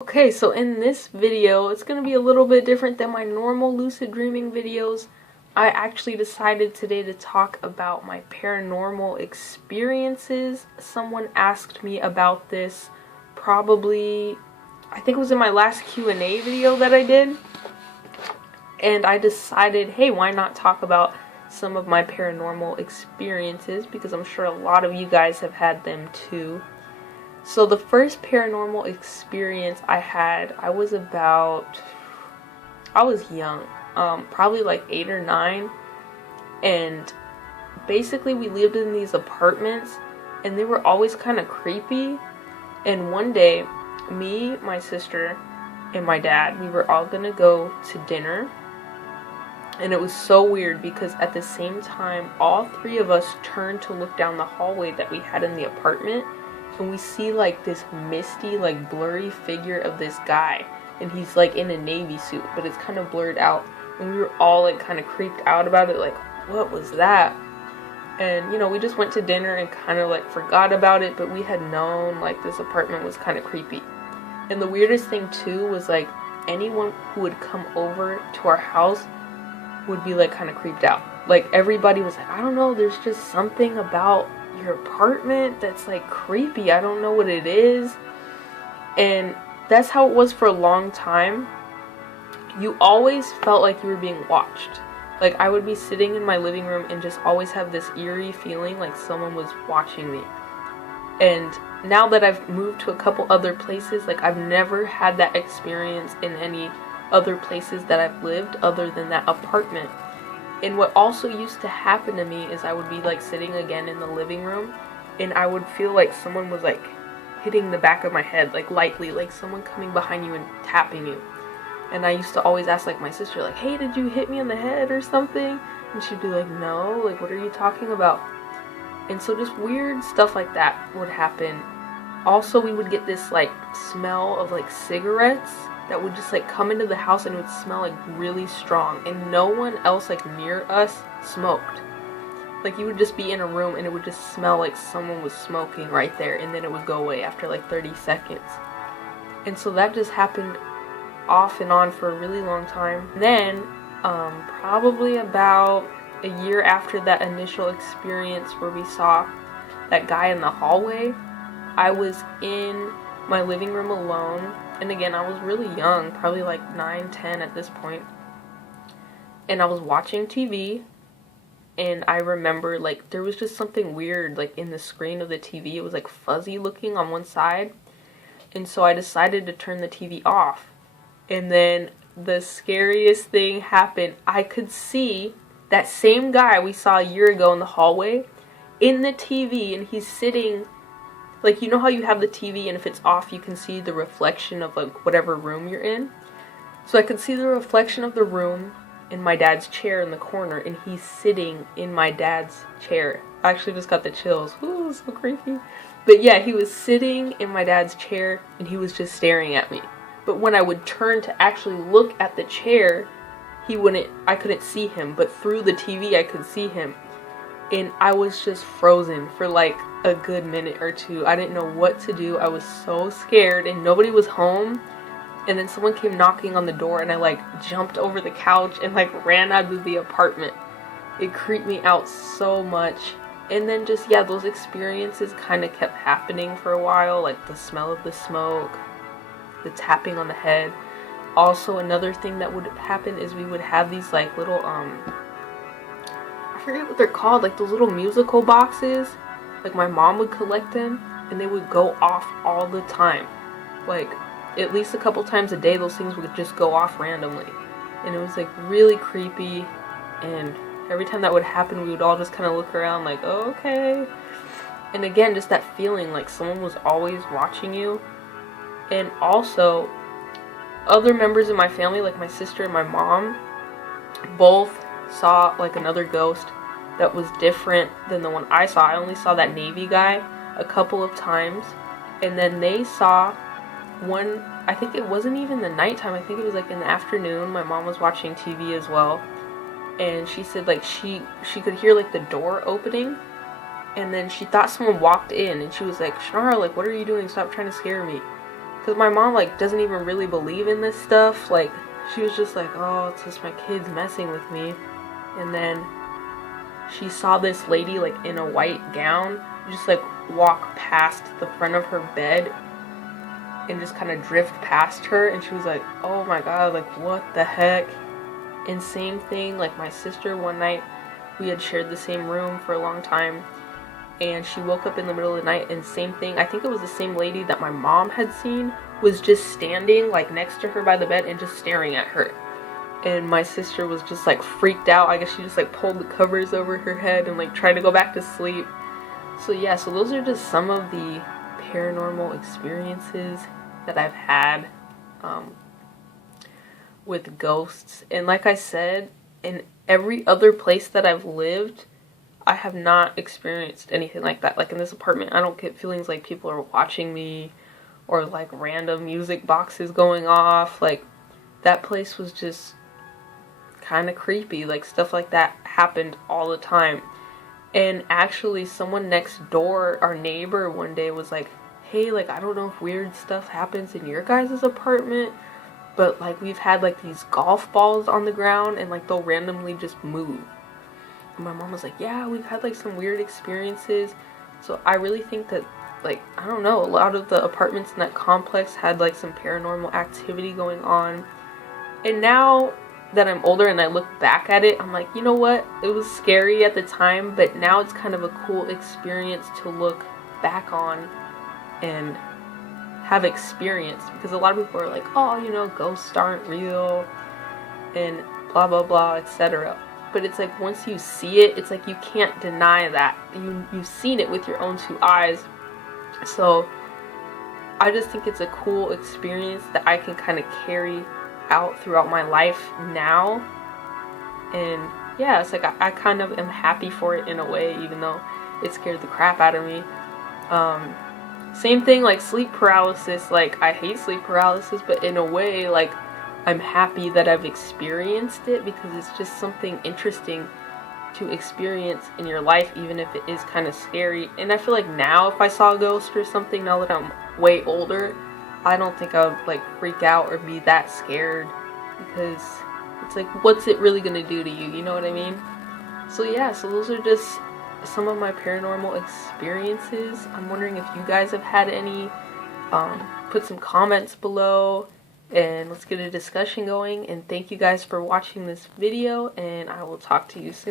Okay, so in this video, it's going to be a little bit different than my normal lucid dreaming videos. I actually decided today to talk about my paranormal experiences. Someone asked me about this probably, I think it was in my last Q&A video that I did. And I decided, hey, why not talk about some of my paranormal experiences, because I'm sure a lot of you guys have had them too. So the first paranormal experience I had, I was young, probably like 8 or 9, and basically we lived in these apartments, and they were always kind of creepy. And one day, me, my sister, and my dad, we were all gonna go to dinner, and it was so weird because at the same time, all three of us turned to look down the hallway that we had in the apartment, and we see like this misty, like blurry figure of this guy, and he's like in a navy suit, but it's kind of blurred out, and we were all like kind of creeped out about it, like, what was that? And you know, we just went to dinner and kind of like forgot about it, but we had known like this apartment was kind of creepy. And the weirdest thing too was like anyone who would come over to our house would be like kind of creeped out. Like everybody was like, I don't know, there's just something about your apartment that's like creepy, I don't know what it is. And that's how it was for a long time. You always felt like you were being watched. Like I would be sitting in my living room and just always have this eerie feeling like someone was watching me. And now that I've moved to a couple other places, like I've never had that experience in any other places that I've lived other than that apartment. And what also used to happen to me is I would be like sitting again in the living room, and I would feel like someone was like hitting the back of my head, like lightly, like someone coming behind you and tapping you. And I used to always ask like my sister, like, hey, did you hit me on the head or something? And she'd be like, no, like what are you talking about? And so just weird stuff like that would happen. Also, we would get this like smell of like cigarettes that would just like come into the house, and it would smell like really strong, and no one else like near us smoked. Like you would just be in a room and it would just smell like someone was smoking right there, and then it would go away after like 30 seconds. And so that just happened off and on for a really long time. Then probably about a year after that initial experience where we saw that guy in the hallway, I was in my living room alone. And again, I was really young, probably like 9, 10 at this point. And I was watching TV, and I remember like there was just something weird like in the screen of the TV. It was like fuzzy looking on one side. And so I decided to turn the TV off. And then the scariest thing happened. I could see that same guy we saw a year ago in the hallway in the TV, and he's sitting, like, you know how you have the TV and if it's off you can see the reflection of like whatever room you're in? So I could see the reflection of the room in my dad's chair in the corner, and he's sitting in my dad's chair. I actually just got the chills. Ooh, so creepy. But yeah, he was sitting in my dad's chair and he was just staring at me. But when I would turn to actually look at the chair, I couldn't see him, but through the TV I could see him. And I was just frozen for like a good minute or two. I didn't know what to do. I was so scared, and nobody was home. And then someone came knocking on the door, and I like jumped over the couch and like ran out of the apartment. It creeped me out so much. And then just, yeah, those experiences kind of kept happening for a while, like the smell of the smoke, the tapping on the head. Also, another thing that would happen is we would have these like little I forget what they're called, like those little musical boxes. Like my mom would collect them, and they would go off all the time. Like at least a couple times a day, those things would just go off randomly. And it was like really creepy, and every time that would happen, we would all just kind of look around like, oh, okay. And again, just that feeling like someone was always watching you. And also, other members of my family, like my sister and my mom, both saw like another ghost that was different than the one I saw. I only saw that Navy guy a couple of times, and then they saw one, I think it wasn't even the nighttime, I think it was like in the afternoon. My mom was watching TV as well, and she said like she could hear like the door opening, and then she thought someone walked in, and she was like, Shannara, like what are you doing? Stop trying to scare me. because my mom like doesn't even really believe in this stuff. Like she was just like, oh, it's just my kids messing with me. And then she saw this lady like in a white gown just like walk past the front of her bed and just kind of drift past her, and she was like, oh my god, like what the heck. And same thing, like my sister one night, we had shared the same room for a long time, and she woke up in the middle of the night, and same thing, I think it was the same lady that my mom had seen, was just standing like next to her by the bed and just staring at her. And my sister was just like freaked out. I guess she just like pulled the covers over her head and like tried to go back to sleep. So yeah, so those are just some of the paranormal experiences that I've had with ghosts. And like I said, in every other place that I've lived, I have not experienced anything like that. Like in this apartment, I don't get feelings like people are watching me or like random music boxes going off. Like that place was just kind of creepy. Like stuff like that happened all the time. And actually someone next door, our neighbor, one day was like, hey, like I don't know if weird stuff happens in your guys' apartment, but like we've had like these golf balls on the ground and like they'll randomly just move. And my mom was like, yeah, we've had like some weird experiences. So I really think that, like, I don't know, a lot of the apartments in that complex had like some paranormal activity going on. And now that I'm older and I look back at it, I'm like, you know what, it was scary at the time, but now it's kind of a cool experience to look back on and have experience, because a lot of people are like, oh, you know, ghosts aren't real and blah blah blah, etc. But it's like once you see it, it's like you can't deny that you've seen it with your own two eyes. So I just think it's a cool experience that I can kind of carry out throughout my life now. And yeah, it's like I kind of am happy for it in a way, even though it scared the crap out of me. Same thing like sleep paralysis. Like I hate sleep paralysis, but in a way, like I'm happy that I've experienced it, because it's just something interesting to experience in your life, even if it is kind of scary. And I feel like now if I saw a ghost or something, now that I'm way older, I don't think I would like freak out or be that scared, because it's like, what's it really gonna do to you? You know what I mean? So yeah, so those are just some of my paranormal experiences. I'm wondering if you guys have had any. Put some comments below and let's get a discussion going. And thank you guys for watching this video, and I will talk to you soon.